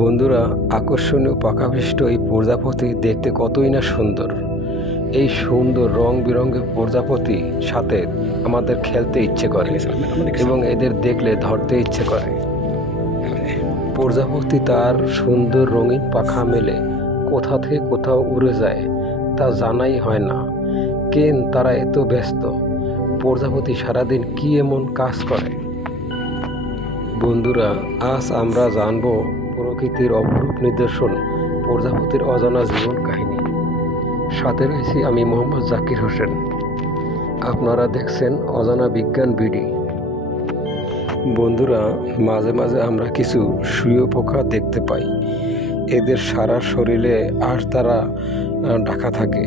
বন্ধুরা, আকর্ষণীয় পাখাবিষ্ট এই প্রজাপতি দেখতে কতই না সুন্দর। এই সুন্দর রং বেরঙের প্রজাপতি সাথে আমাদের খেলতে ইচ্ছে করে এবং এদের দেখলে ধরতে ইচ্ছে করে। প্রজাপতি তার সুন্দর রঙিন পাখা মেলে কোথা থেকে কোথাও উড়ে যায় তা জানাই হয় না। কেন তারা এত ব্যস্ত? প্রজাপতি সারাদিন কি এমন কাজ করে? বন্ধুরা, আজ আমরা জানব প্রকৃতির অপরূপ নিদর্শন, প্রজাপতির অজানা জীবন কাহিনী। সাথে রয়েছি আমি মোহাম্মদ জাকির হোসেন। আপনারা দেখছেন অজানা বিজ্ঞান বিডি। বন্ধুরা, মাঝে মাঝে আমরা কিছু শুঁয়োপোকা দেখতে পাই। এদের সারা শরীরে আঁশতারা ঢাকা থাকে।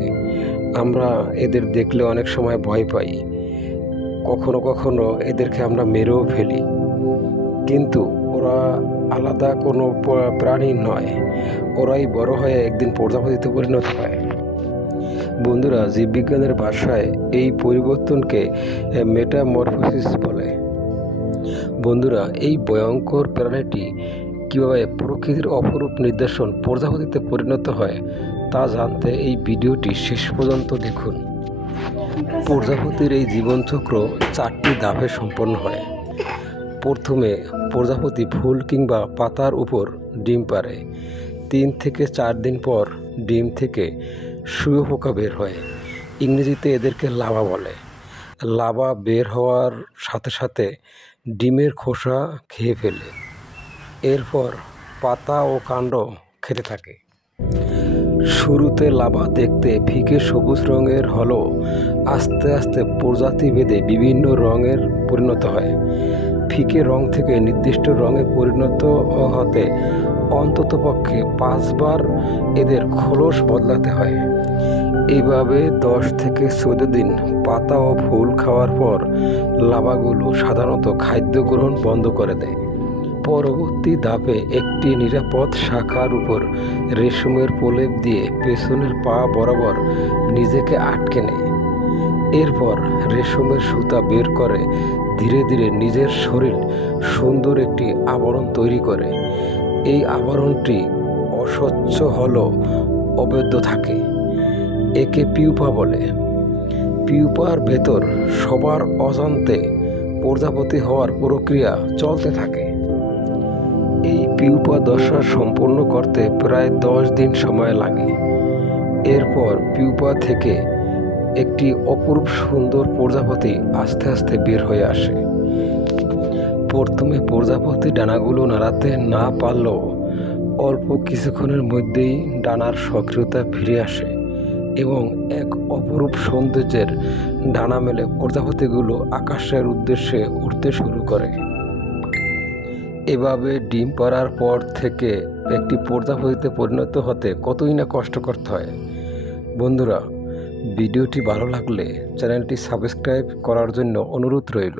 আমরা এদের দেখলে অনেক সময় ভয় পাই, কখনো কখনো এদেরকে আমরা মেরেও ফেলি। কিন্তু ওরা আলাদা কোনো প্রাণী নয়, ওরাই বড় হয়ে একদিন প্রজাপতিতে পরিণত হয়। বন্ধুরা, জীববিজ্ঞানের ভাষায় এই পরিবর্তনকে মেটামরফোসিস বলে। বন্ধুরা, এই ভয়ঙ্কর প্রাণীটি কীভাবে প্রকৃতির অপরূপ নিদর্শন প্রজাপতিতে পরিণত হয় তা জানতে এই ভিডিওটি শেষ পর্যন্ত দেখুন। প্রজাপতির এই জীবনচক্র 4টি ধাপে সম্পন্ন হয়। প্রথমে প্রজাপতি ফুল কিংবা পাতার উপর ডিম পাড়ে। 3 থেকে 4 দিন পর ডিম থেকে শুঁয়োপোকা বের হয়। ইংরেজিতে এদেরকে লার্ভা বলে। লার্ভা বের হওয়ার সাথে সাথে ডিমের খোসা খেয়ে ফেলে। এরপর পাতা ও কাণ্ড খেতে থাকে। শুরুতে লার্ভা দেখতে ফিকে সবুজ রঙের হলেও আস্তে আস্তে প্রজাতি ভেদে বিভিন্ন রঙের পরিণত হয়। ফিকে রং থেকে নির্দিষ্ট রঙে পরিণত হতে অন্ততপক্ষে 5 বার এদের খোলস বদলাতে হয়। এইভাবে 10 থেকে 14 দিন পাতা ও ফুল খাওয়ার পর লার্ভাগুলো সাধারণত খাদ্য গ্রহণ বন্ধ করে দেয়। পরবর্তী ধাপে একটি নিরাপদ শাখার উপর রেশমের প্রলেপ দিয়ে পেছনের পা বরাবর নিজেকে আটকে নেয়। এরপর রেশমের সুতা বের করে ধীরে ধীরে নিজের শরীর সুন্দর একটি আবরণ তৈরি করে। এই আবরণটি অস্বচ্ছ হলেও অবৈধ থাকে। একে পিউপা বলে। পিউপার ভেতর সবার অজান্তে প্রজাপতি হওয়ার প্রক্রিয়া চলতে থাকে। এই পিউপা দশা সম্পূর্ণ করতে প্রায় 10 দিন সময় লাগে। এরপর পিউপা থেকে একটি অপরূপ সুন্দর প্রজাপতি আস্তে আস্তে বের হয়ে আসে। প্রথমে প্রজাপতি ডানাগুলো নাড়াতে না পারলেও অল্প কিছুক্ষণের মধ্যেই ডানার সক্রিয়তা ফিরে আসে এবং এক অপরূপ সৌন্দর্যের ডানা মেলে প্রজাপতিগুলো আকাশের উদ্দেশ্যে উড়তে শুরু করে। এভাবে ডিম পাড়ার পর থেকে একটি প্রজাপতিতে পরিণত হতে কতই না কষ্ট করতে হয়। বন্ধুরা, ভিডিওটি ভালো লাগলে চ্যানেলটি সাবস্ক্রাইব করার জন্য অনুরোধ রইল।